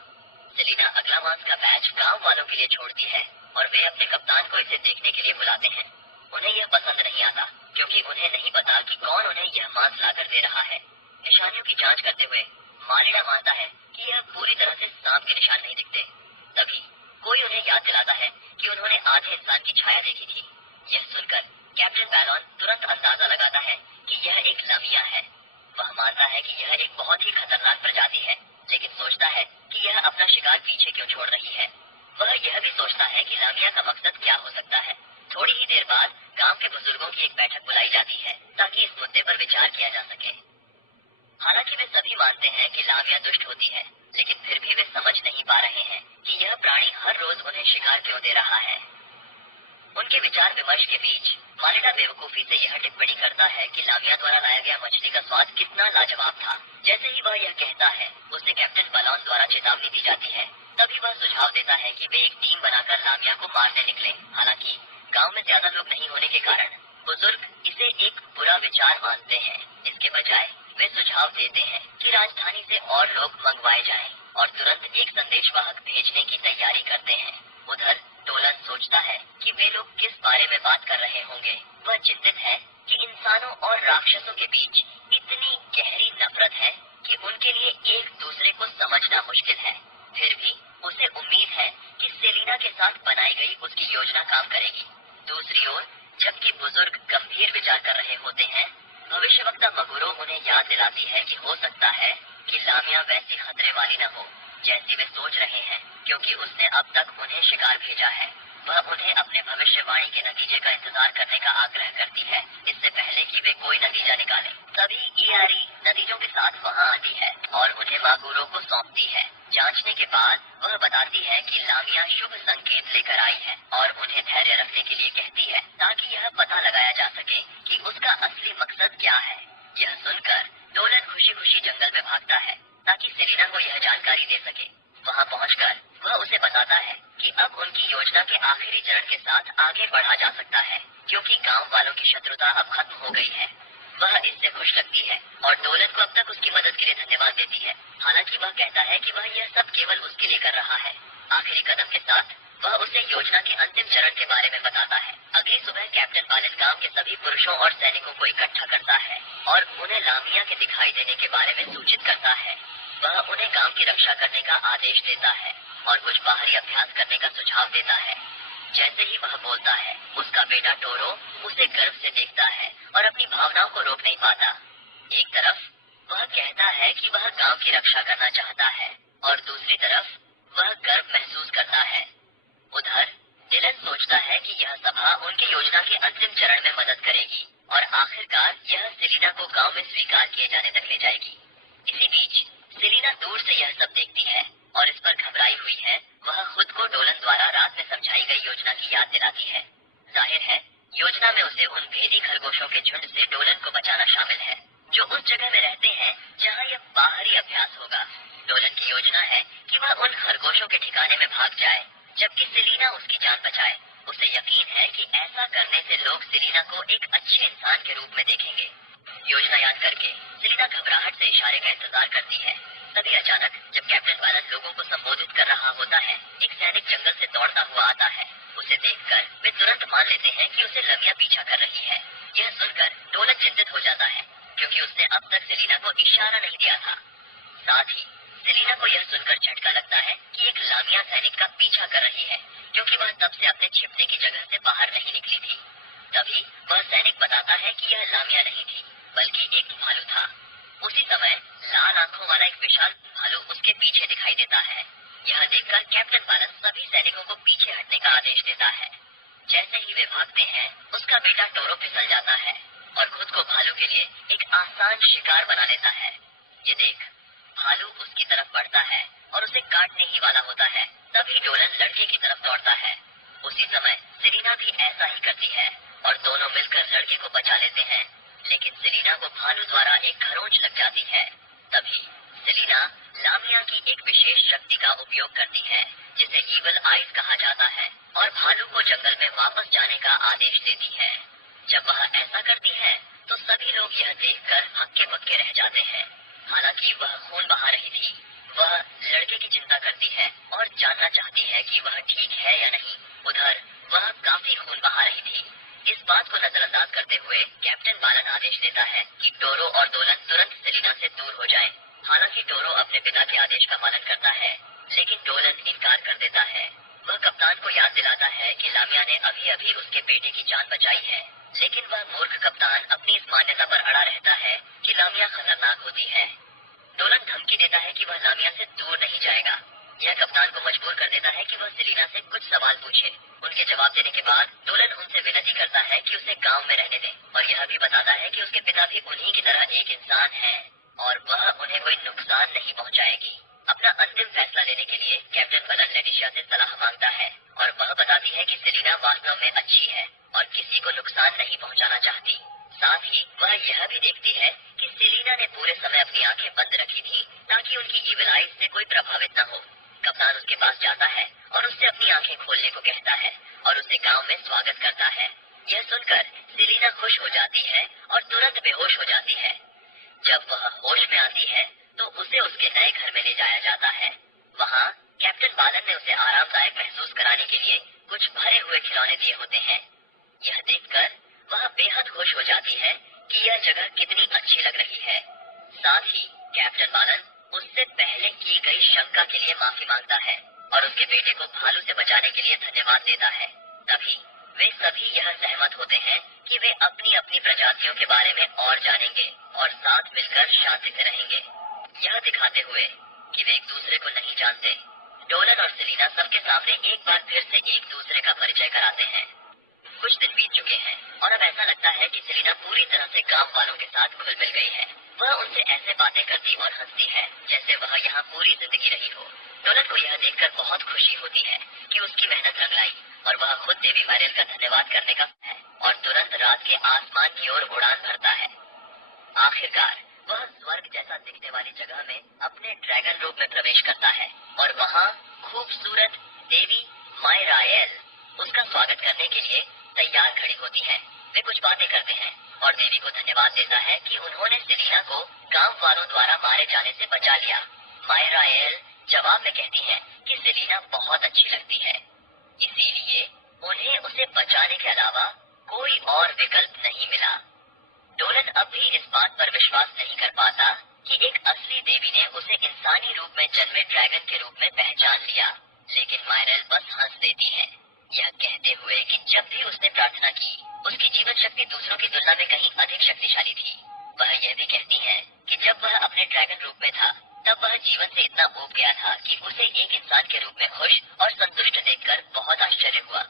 सेलिना अगला मास का बैच गांव वालों के लिए छोड़ती है और वे अपने कप्तान को इसे देखने के लिए बुलाते हैं। उन्हें यह पसंद नहीं आता क्योंकि उन्हें नहीं पता कि कौन उन्हें यह मांस लाकर दे रहा है। निशानियों की जांच करते हुए मालिडा मानता है कि यह पूरी तरह से सांप के निशान नहीं दिखते। तभी कोई उन्हें याद दिलाता है कि उन्होंने आधे इंसान की छाया देखी थी। यह सुनकर कैप्टन बैलोन तुरंत अंदाजा लगाता है कि यह एक लामिया है। वह मानता है कि यह एक बहुत ही खतरनाक प्रजाति है, लेकिन सोचता है कि यह अपना शिकार पीछे क्यों छोड़ रही है। वह यह भी सोचता है कि लामिया का मकसद क्या हो सकता है। थोड़ी ही देर बाद गांव के बुजुर्गों की एक बैठक बुलाई जाती है ताकि इस मुद्दे पर विचार किया जा सके। हालांकि वे सभी मानते हैं कि लामिया दुष्ट होती है, लेकिन फिर भी वे समझ नहीं पा रहे हैं कि यह प्राणी हर रोज उन्हें शिकार क्यों दे रहा है। उनके विचार विमर्श के बीच मालिडा बेवकूफी से यह टिप्पणी करता है कि लामिया द्वारा लाया गया मछली का स्वाद कितना लाजवाब था। जैसे ही वह यह कहता है, उसे कैप्टन बलौन द्वारा चेतावनी दी जाती है। तभी वह सुझाव देता है कि वे एक टीम बनाकर लामिया को मारने निकले। हालांकि गांव में ज्यादा लोग नहीं होने के कारण बुजुर्ग इसे एक बुरा विचार मानते हैं। इसके बजाय वे सुझाव देते हैं कि राजधानी से और लोग मंगवाए जाएं और तुरंत एक संदेशवाहक भेजने की तैयारी करते हैं। उधर डोलन सोचता है कि वे लोग किस बारे में बात कर रहे होंगे। वह चिंतित है कि इंसानों और राक्षसों के बीच इतनी गहरी नफरत है कि उनके लिए एक दूसरे को समझना मुश्किल है। फिर भी उसे उम्मीद है कि सेलिना के साथ बनाई गई उसकी योजना काम करेगी। दूसरी ओर जबकि बुजुर्ग गंभीर विचार कर रहे होते हैं, भविष्यवक्ता मगुरो उन्हें याद दिलाती है कि हो सकता है कि लामिया वैसी खतरे वाली न हो जैसी वे सोच रहे हैं, क्योंकि उसने अब तक उन्हें शिकार भेजा है। वह उन्हें अपने भविष्यवाणी के नतीजे का इंतजार करने का आग्रह करती है, इससे पहले कि वे कोई नतीजा निकालें। तभी ईआरी नतीजों के साथ वहां आती है और उन्हें मागुरो को सौंपती है। जांचने के बाद वह बताती है कि लामिया शुभ संकेत लेकर आई है और उन्हें धैर्य रखने के लिए कहती है ताकि यह पता लगाया जा सके कि उसका असली मकसद क्या है। यह सुनकर डोलन खुशी खुशी जंगल में भागता है ताकि सेलिना को यह जानकारी दे सके। वहां पहुंचकर वह उसे बताता है कि अब उनकी योजना के आखिरी चरण के साथ आगे बढ़ा जा सकता है, क्योंकि गांव वालों की शत्रुता अब खत्म हो गई है। वह इससे खुश लगती है और डोलन को अब तक उसकी मदद के लिए धन्यवाद देती है। हालांकि वह कहता है कि वह यह सब केवल उसके लिए कर रहा है। आखिरी कदम के साथ वह उसे योजना के अंतिम चरण के बारे में बताता है। अगली सुबह कैप्टन बालिन गांव के सभी पुरुषों और सैनिकों को इकट्ठा करता है और उन्हें लामिया के दिखाई देने के बारे में सूचित करता है। वह उन्हें गांव की रक्षा करने का आदेश देता है और कुछ बाहरी अभ्यास करने का सुझाव देता है। जैसे ही वह बोलता है, उसका बेटा टोरो उसे गर्व से देखता है और अपनी भावनाओं को रोक नहीं पाता। एक तरफ वह कहता है कि वह गांव की रक्षा करना चाहता है और दूसरी तरफ वह गर्व महसूस करता है। उधर डिलन सोचता है कि यह सभा उनकी योजना के अंतिम चरण में मदद करेगी और आखिरकार यह सेलिना को गांव में स्वीकार किए जाने तक ले जाएगी। इसी बीच सेलिना दूर से यह सब देखती है और इस पर घबराई हुई है। वह खुद को डोलन द्वारा रात में समझाई गई योजना की याद दिलाती है। जाहिर है योजना में उसे उन भेदी खरगोशों के झुंड से डोलन को बचाना शामिल है, जो उस जगह में रहते हैं जहां यह बाहरी अभ्यास होगा। डोलन की योजना है कि वह उन खरगोशों के ठिकाने में भाग जाए जबकि सेलिना उसकी जान बचाए। उसे यकीन है कि ऐसा करने से लोग सेलिना को एक अच्छे इंसान के रूप में देखेंगे। योजना याद करके सेलिना घबराहट से इशारे का इंतजार करती है। तभी अचानक जब कैप्टन बालन लोगों को संबोधित कर रहा होता है, एक सैनिक जंगल से दौड़ता हुआ आता है। उसे देखकर वे तुरंत मान लेते हैं कि उसे लामिया पीछा कर रही है। यह सुनकर डोलन चिंतित हो जाता है, क्योंकि उसने अब तक सेलिना को इशारा नहीं दिया था। साथ ही सेलिना को यह सुनकर झटका लगता है कि एक लामिया सैनिक का पीछा कर रही है, क्योंकि वह तब से अपने छिपने की जगह से बाहर नहीं निकली थी। तभी वह सैनिक बताता है कि यह लामिया नहीं थी, बल्कि एक भालू था। उसी समय लाल आंखों वाला एक विशाल भालू उसके पीछे दिखाई देता है। यह देखकर कैप्टन बालन सभी सैनिकों को पीछे हटने का आदेश देता है। जैसे ही वे भागते हैं, उसका बेटा टोरो फिसल जाता है और खुद को भालू के लिए एक आसान शिकार बना लेता है। ये देख भालू उसकी तरफ बढ़ता है और उसे काटने ही वाला होता है। तभी डोलन लड़के की तरफ दौड़ता है। उसी समय सेलिना भी ऐसा ही करती है और दोनों मिलकर लड़के को बचा लेते हैं, लेकिन सेलिना को भालू द्वारा एक खरोंच लग जाती है। तभी सेलिना लामिया की एक विशेष शक्ति का उपयोग करती है, जिसे ईवल आइज कहा जाता है, और भालू को जंगल में वापस जाने का आदेश देती है। जब वह ऐसा करती है तो सभी लोग यह देखकर हक्के बक्के रह जाते हैं। हालांकि वह खून बहा रही थी। वह लड़के की चिंता करती है और जानना चाहती है कि वह ठीक है या नहीं। उधर वह काफी खून बहा रही थी। इस बात को नजरअंदाज करते हुए कैप्टन बालन आदेश देता है कि टोरो और दोलन तुरंत सेलिना से दूर हो जाएं। हालांकि टोरो अपने पिता के आदेश का पालन करता है, लेकिन डोलन इनकार कर देता है। वह कप्तान को याद दिलाता है कि लामिया ने अभी अभी उसके बेटे की जान बचाई है, लेकिन वह मूर्ख कप्तान अपनी इस मान्यता पर अड़ा रहता है कि लामिया खतरनाक होती है। डोलन धमकी देता है कि वह लामिया से दूर नहीं जाएगा। यह कप्तान को मजबूर कर देता है कि वह सेलिना से कुछ सवाल पूछे। उनके जवाब देने के बाद डोलन उनसे विनती करता है कि उसे गांव में रहने दें और यह भी बताता है कि उसके पिता भी उन्हीं की तरह एक इंसान है और वह उन्हें कोई नुकसान नहीं पहुंचाएगी। अपना अंतिम फैसला लेने के लिए कैप्टन बालन लेटिशिया से सलाह मांगता है और वह बताती है कि सेलिना वास्तव में अच्छी है और किसी को नुकसान नहीं पहुंचाना चाहती। साथ ही वह यह भी देखती है कि सेलिना ने पूरे समय अपनी आंखें बंद रखी थी ताकि उनकी इविल आईज से कोई प्रभावित न हो। कप्तान उसके पास जाता है और उससे अपनी आंखें खोलने को कहता है और उसे गांव में स्वागत करता है। यह सुनकर सेलिना खुश हो जाती है और तुरंत बेहोश हो जाती है। जब वह होश में आती है तो उसे उसके नए घर में ले जाया जाता है। वहाँ कैप्टन बालन ने उसे आरामदायक महसूस कराने के लिए कुछ भरे हुए खिलौने दिए होते हैं। यह देखकर वह बेहद खुश हो जाती है कि यह जगह कितनी अच्छी लग रही है। साथ ही कैप्टन बालन उससे पहले की गई शंका के लिए माफी मांगता है और उसके बेटे को भालू से बचाने के लिए धन्यवाद देता है। तभी वे सभी यह सहमत होते हैं कि वे अपनी अपनी प्रजातियों के बारे में और जानेंगे और साथ मिलकर शांति से रहेंगे। यह दिखाते हुए कि वे एक दूसरे को नहीं जानते, डोलन और सेलिना सबके सामने एक बार फिर से एक दूसरे का परिचय कराते हैं। कुछ दिन बीत चुके हैं और अब ऐसा लगता है कि सेलिना पूरी तरह से गांव वालों के साथ घुल मिल गई है। वह उनसे ऐसे बातें करती और हंसती है जैसे वह यहाँ पूरी जिंदगी रही हो। डोलन को यह देखकर बहुत खुशी होती है कि उसकी मेहनत रंग लाई और वह खुद देवी माइरेल का धन्यवाद करने का है और तुरंत रात के आसमान की ओर उड़ान भरता है। आखिरकार वह स्वर्ग जैसा दिखने वाली जगह में अपने ड्रैगन रूप में प्रवेश करता है और वहाँ खूबसूरत देवी माइरायल उसका स्वागत करने के लिए तैयार खड़ी होती है। वे कुछ बातें करते हैं और देवी को धन्यवाद देता है कि उन्होंने सेलिना को गांव वालों द्वारा मारे जाने से बचा लिया। माइरायल जवाब में कहती है कि सेलिना बहुत अच्छी लगती है, इसीलिए उन्हें उसे बचाने के अलावा कोई और विकल्प नहीं मिला। डोलन अब भी इस बात पर विश्वास नहीं कर पाता कि एक असली देवी ने उसे इंसानी रूप में जन्मे ड्रैगन के रूप में पहचान लिया, लेकिन माइरेल बस हंस देती है, यह कहते हुए कि जब भी उसने प्रार्थना की उसकी जीवन शक्ति दूसरों की तुलना में कहीं अधिक शक्तिशाली थी। वह यह भी कहती है कि जब वह अपने ड्रैगन रूप में था तब वह जीवन से इतना ऊब गया था कि उसे एक इंसान के रूप में खुश और संतुष्ट देखकर बहुत आश्चर्य हुआ।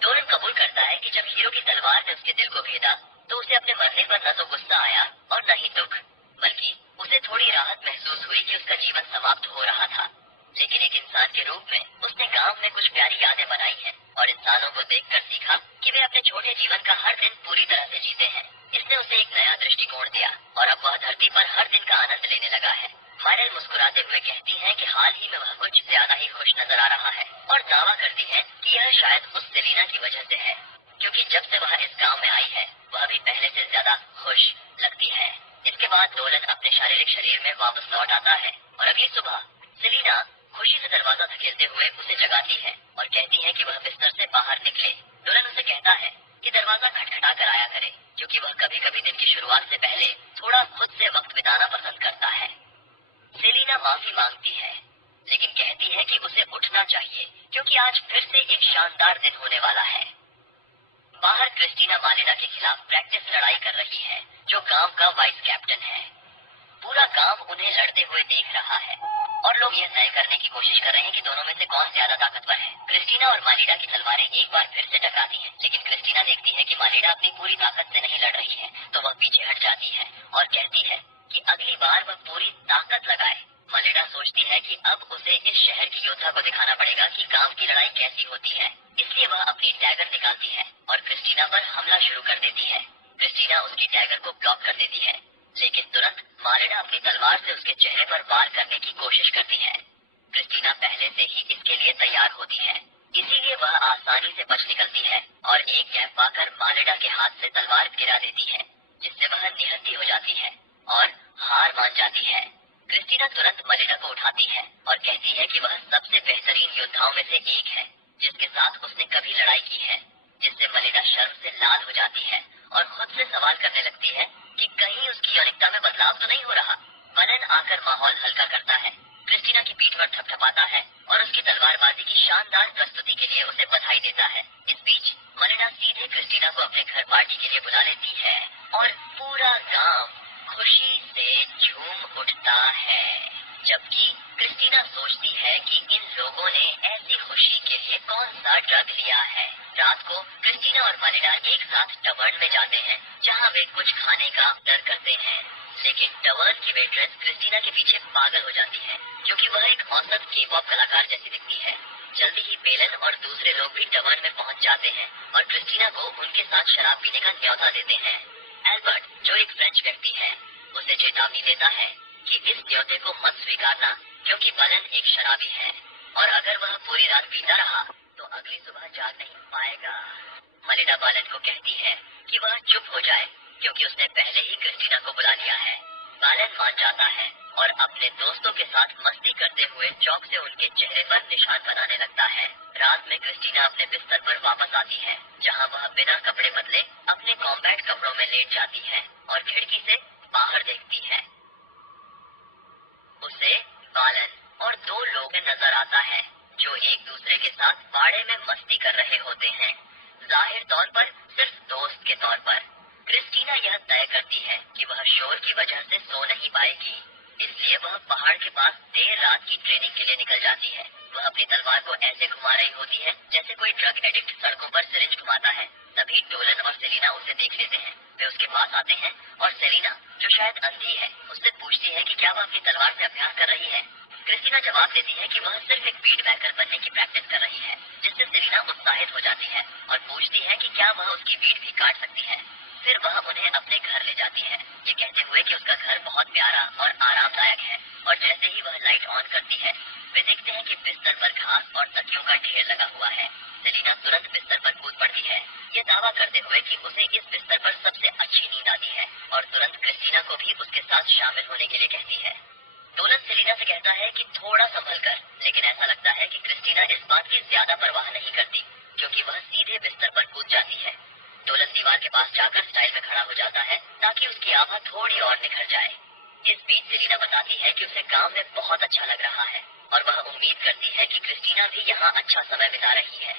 डोलन कबूल करता है कि जब हीरो की तलवार ने उसके दिल को भेदा तो उसे अपने मरने पर न तो गुस्सा आया और न ही दुख, बल्कि उसे थोड़ी राहत महसूस हुई कि उसका जीवन समाप्त हो रहा था। लेकिन एक इंसान के रूप में उसने गांव में कुछ प्यारी यादें बनाई हैं और इंसानों को देखकर सीखा कि वे अपने छोटे जीवन का हर दिन पूरी तरह से जीते हैं। इसने उसे एक नया दृष्टिकोण दिया और अब वह धरती पर हर दिन का आनंद लेने लगा है। माइरेल मुस्कुराते हुए कहती है कि हाल ही में वह कुछ ज्यादा ही खुश नजर आ रहा है और दावा करती है कि यह शायद उस सेलिना की वजह से है, क्योंकि जब से वह इस गांव में आई है वह भी पहले से ज्यादा खुश लगती है। इसके बाद डोलन अपने शारीरिक शरीर में वापस लौट आता है और अगली सुबह सेलिना खुशी से दरवाजा धकेलते हुए उसे जगाती है और कहती है कि वह बिस्तर से बाहर निकले। डोलन उसे कहता है कि दरवाजा खटखटा कर आया करे, क्योंकि वह कभी कभी दिन की शुरुआत से पहले थोड़ा खुद से वक्त बिताना पसंद करता है। सेलिना माफी मांगती है लेकिन कहती है कि उसे उठना चाहिए क्योंकि आज फिर से एक शानदार दिन होने वाला है। बाहर क्रिस्टीना मालिना के खिलाफ प्रैक्टिस लड़ाई कर रही है, जो गांव का वाइस कैप्टन है। पूरा गांव उन्हें लड़ते हुए देख रहा है और लोग यह तय करने की कोशिश कर रहे हैं कि दोनों में से कौन ज्यादा ताकतवर है। क्रिस्टीना और मालिना की तलवारें एक बार फिर से टकराती हैं, लेकिन क्रिस्टीना देखती है कि मालिना अपनी पूरी ताकत से नहीं लड़ रही है, तो वह पीछे हट जाती है और कहती है कि अगली बार वह पूरी ताकत लगाए। मालिना सोचती है कि अब उसे इस शहर की योद्धा को दिखाना पड़ेगा कि गांव की लड़ाई कैसी होती है, इसलिए वह अपनी डैगर निकालती है और क्रिस्टीना पर हमला शुरू कर देती है। क्रिस्टीना उसकी डैगर को ब्लॉक कर देती है, लेकिन तुरंत मालिना अपनी तलवार से उसके चेहरे पर वार करने की कोशिश करती है। क्रिस्टीना पहले से ही इसके लिए तैयार होती है, इसीलिए वह आसानी से बच निकलती है और एक गैप पाकर मालिना के हाथ से तलवार गिरा देती है, जिससे वह निहत्ती हो जाती है और हार मान जाती है। क्रिस्टीना तुरंत मालिना को उठाती है और कहती है कि वह सबसे बेहतरीन योद्धाओं में से एक है जिसके साथ उसने कभी लड़ाई की है। जिससे मलिना शर्म से लाल हो जाती है और खुद से सवाल करने लगती है कि कहीं उसकी यौनिकता में बदलाव तो नहीं हो रहा। बलन आकर माहौल हल्का करता है, क्रिस्टीना की पीठ पर थपथपाता है और उसकी तलवारबाजी की शानदार प्रस्तुति के लिए उसे बधाई देता है। इस बीच मलिना सीधे क्रिस्टीना को अपने घर पार्टी के लिए बुला लेती है और पूरा गांव खुशी से झूम उठता है। जबकि क्रिस्टीना सोचती है कि इन लोगों ने ऐसी खुशी के लिए कौन सा ड्रग लिया है। रात को क्रिस्टीना और मलिना एक साथ टवर्न में जाते हैं, जहां वे कुछ खाने का ऑर्डर करते हैं। लेकिन टवर्न की वेट्रेस क्रिस्टीना के पीछे पागल हो जाती है, क्योंकि वह एक औसत के-पॉप कलाकार जैसी दिखती है। जल्दी ही बेलन और दूसरे लोग भी टवर्न में पहुंच जाते हैं और क्रिस्टीना को उनके साथ शराब पीने का न्योता देते हैं। एल्बर्ट, जो एक फ्रेंच व्यक्ति है, उसे चेतावनी देता है कि इस न्योते को मत स्वीकारना, क्योंकि बलन एक शराबी है और अगर वह पूरी रात पीता रहा तो अगली सुबह जाग नहीं पाएगा। मलिना बालन को कहती है कि वह चुप हो जाए, क्योंकि उसने पहले ही क्रिस्टीना को बुला लिया है। बालन मान जाता है और अपने दोस्तों के साथ मस्ती करते हुए चौक से उनके चेहरे पर निशान बनाने लगता है। रात में क्रिस्टीना अपने बिस्तर पर वापस आती है, जहां वह बिना कपड़े बदले अपने कॉम्बैट कपड़ों में लेट जाती है और खिड़की से बाहर देखती है। उसे बालन और दो लोग नजर आता है, जो एक दूसरे के साथ बाड़े में मस्ती कर रहे होते हैं, जाहिर तौर पर सिर्फ दोस्त के तौर पर। क्रिस्टीना यह तय करती है कि वह शोर की वजह से सो नहीं पाएगी, इसलिए वह पहाड़ के पास देर रात की ट्रेनिंग के लिए निकल जाती है। वह अपनी तलवार को ऐसे घुमा रही होती है जैसे कोई ड्रग एडिक्ट सड़कों पर सिरिंज घुमाता है। तभी डोलन और सेलिना उसे देख लेते हैं। वे उसके पास आते हैं और सेलिना, जो शायद अंधी है, उससे पूछती है कि क्या वह अपनी तलवार से अभ्यास कर रही है। क्रिस्टीना जवाब देती है कि वह सिर्फ एक बीट बैकर बनने की प्रैक्टिस कर रही है, जिससे सेलिना उत्साहित हो जाती है और पूछती है कि क्या वह उसकी बीट भी काट सकती है। फिर वह उन्हें अपने घर ले जाती है, ये कहते हुए कि उसका घर बहुत प्यारा और आरामदायक है। और जैसे ही वह लाइट ऑन करती है, वे देखते हैं कि बिस्तर पर घास और तकियों का ढेर लगा हुआ है। सेलिना तुरंत बिस्तर पर कूद पड़ती है, ये दावा करते हुए कि उसे इस बिस्तर पर सबसे अच्छी नींद आती है, और तुरंत क्रिस्टीना को भी उसके साथ शामिल होने के लिए कहती है। डोलन सेलिना से कहता है कि थोड़ा संभल कर, लेकिन ऐसा लगता है कि क्रिस्टीना इस बात की ज्यादा परवाह नहीं करती, क्योंकि वह सीधे बिस्तर पर कूद जाती है। डोलन दीवार के पास जाकर स्टाइल में खड़ा हो जाता है ताकि उसकी आभा थोड़ी और निखर जाए। इस बीच सेलिना बताती है कि उसे गांव में बहुत अच्छा लग रहा है और वह उम्मीद करती है कि क्रिस्टीना भी यहाँ अच्छा समय बिता रही है।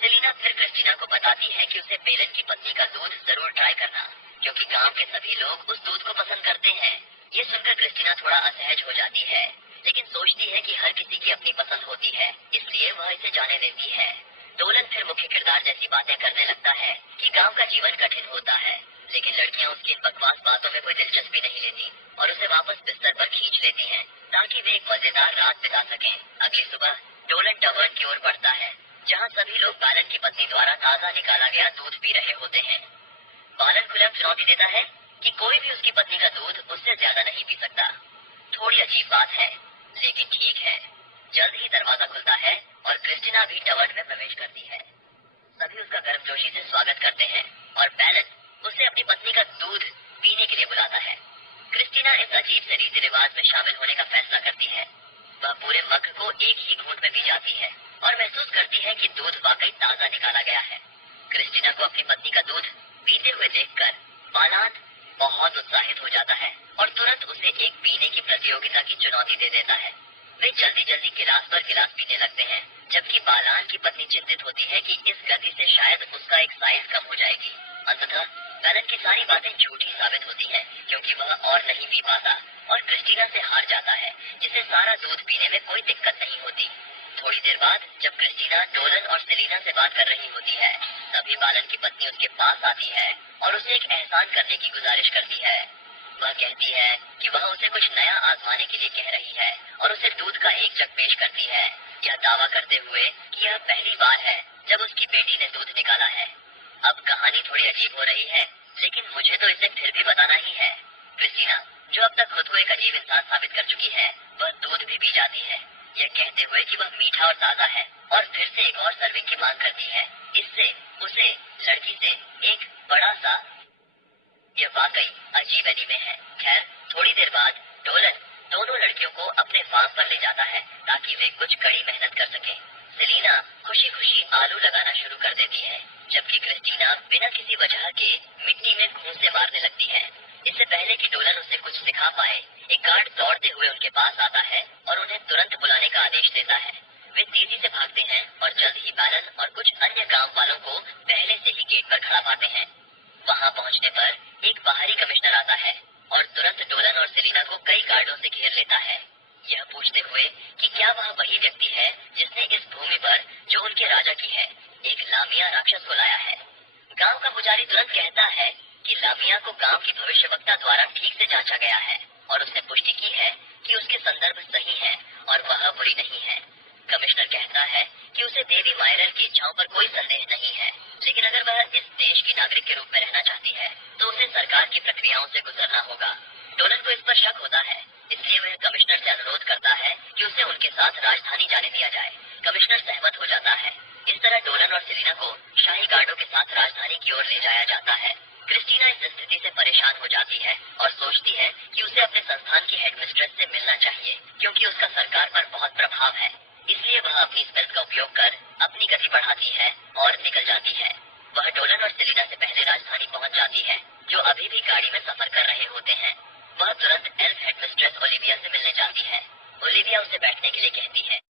सेलिना फिर क्रिस्टीना को बताती है कि उसे बेलन की पत्नी का दूध जरूर ट्राई करना, क्योंकि गांव के सभी लोग उस दूध को पसंद करते हैं। ये सुनकर क्रिस्टीना थोड़ा असहज हो जाती है, लेकिन सोचती है कि हर किसी की अपनी पसंद होती है, इसलिए वह इसे जाने देती है। डोलन फिर मुख्य किरदार जैसी बातें करने लगता है कि गांव का जीवन कठिन होता है, लेकिन लड़कियां उसकी इन बकवास बातों में कोई दिलचस्पी नहीं लेती और उसे वापस बिस्तर पर खींच लेती हैं, ताकि वे एक मजेदार रात बिता सकें। अगली सुबह डोलन टवर्न की ओर बढ़ता है, जहां सभी लोग बालन की पत्नी द्वारा ताजा निकाला गया दूध पी रहे होते हैं। बालन खुलेआम चुनौती देता है कि कोई भी उसकी पत्नी का दूध उससे ज्यादा नहीं पी सकता। थोड़ी अजीब बात है, लेकिन ठीक है। जल्द ही दरवाजा खुलता है और क्रिस्टीना भी टवर्न में प्रवेश करती है। सभी उसका गर्मजोशी से स्वागत करते हैं और बैलन उसे अपनी पत्नी का दूध पीने के लिए बुलाता है। क्रिस्टीना इस अजीब से रीति रिवाज में शामिल होने का फैसला करती है। वह पूरे मग को एक ही घूंट में पी जाती है और महसूस करती है कि दूध वाकई ताजा निकाला गया है। क्रिस्टीना को अपनी पत्नी का दूध पीते हुए देखकर बालान बहुत उत्साहित हो जाता है और तुरंत उसे एक पीने की प्रतियोगिता की चुनौती दे देता है। वे जल्दी जल्दी गिलास पर गिलास पीने लगते हैं, जबकि बालान की पत्नी चिंतित होती है कि इस गति से शायद उसका एक साइज कम हो जाएगी। अंततः बैलन की सारी बातें झूठी साबित होती हैं, क्योंकि वह और नहीं पी पाता और क्रिस्टीना से हार जाता है, जिसे सारा दूध पीने में कोई दिक्कत नहीं होती। थोड़ी देर बाद जब क्रिस्टीना डोलन और सेलिना से बात कर रही होती है, तभी बालन की पत्नी उसके पास आती है और उसे एक एहसान करने की गुजारिश करती है। वह कहती है कि वह उसे कुछ नया आजमाने के लिए कह रही है और उसे दूध का एक जग पेश करती है, यह दावा करते हुए कि यह पहली बार है जब उसकी बेटी ने दूध निकाला है। अब कहानी थोड़ी अजीब हो रही है, लेकिन मुझे तो इसे फिर भी बताना ही है। क्रिस्टीना, जो अब तक खुद को एक अजीब इंसान साबित कर चुकी है, वह दूध भी पी जाती है, यह कहते हुए कि वह मीठा और ताजा है, और फिर से एक और सर्विंग की मांग करती है। इससे उसे लड़की से एक बड़ा सा, यह वाकई अजीब एनीमे है। खैर, थोड़ी देर बाद डोलन दोनों लड़कियों को अपने फार्म पर ले जाता है ताकि वे कुछ कड़ी मेहनत कर सकें। सेलिना खुशी खुशी आलू लगाना शुरू कर देती है, जबकि क्रिस्टीना बिना किसी वजह के मिट्टी में घूंसे मारने लगती है। इससे पहले कि डोलन उसे कुछ सिखा पाए, एक गार्ड दौड़ते हुए उनके पास आता है और उन्हें तुरंत बुलाने का आदेश देता है। वे तेजी से भागते हैं और जल्द ही बैलन और कुछ अन्य गांव वालों को पहले से ही गेट पर खड़ा पाते हैं। वहां पहुंचने पर एक बाहरी कमिश्नर आता है और तुरंत डोलन और सेलिना को कई गार्डों से घेर लेता है, यह पूछते हुए कि क्या वह वही व्यक्ति है जिसने इस भूमि पर, जो उनके राजा की है, एक लामिया राक्षस को लाया है। गांव का पुजारी तुरंत कहता है कि लामिया को गांव की भविष्यवक्ता द्वारा ठीक से जांचा गया है और उसने पुष्टि की है कि उसके संदर्भ सही है और वह बुरी नहीं है। कमिश्नर कहता है कि उसे देवी मायरल की इच्छाओं पर कोई संदेह नहीं है, लेकिन अगर वह इस देश की नागरिक के रूप में रहना चाहती है तो उसे सरकार की प्रक्रियाओं से गुजरना होगा। डोलन को इस पर शक होता है, इसलिए वह कमिश्नर से अनुरोध करता है कि उसे उनके साथ राजधानी जाने दिया जाए। कमिश्नर सहमत हो जाता है। इस तरह डोलन और सेलिना को शाही गार्डों के साथ राजधानी की ओर ले जाया जाता है। क्रिस्टीना इस स्थिति से परेशान हो जाती है और सोचती है कि उसे अपने संस्थान की हेडमिस्ट्रेस से मिलना चाहिए, क्योंकि उसका सरकार पर बहुत प्रभाव है। इसलिए वह अपनी स्पेल्स का उपयोग कर अपनी गति बढ़ाती है और निकल जाती है। वह डोलन और सेलिना से पहले राजधानी पहुंच जाती है, जो अभी भी गाड़ी में सफर कर रहे होते हैं। वह तुरंत एल्फ हेडमिस्ट्रेस ओलिविया से मिलने जाती है। ओलिविया उसे बैठने के लिए कहती है।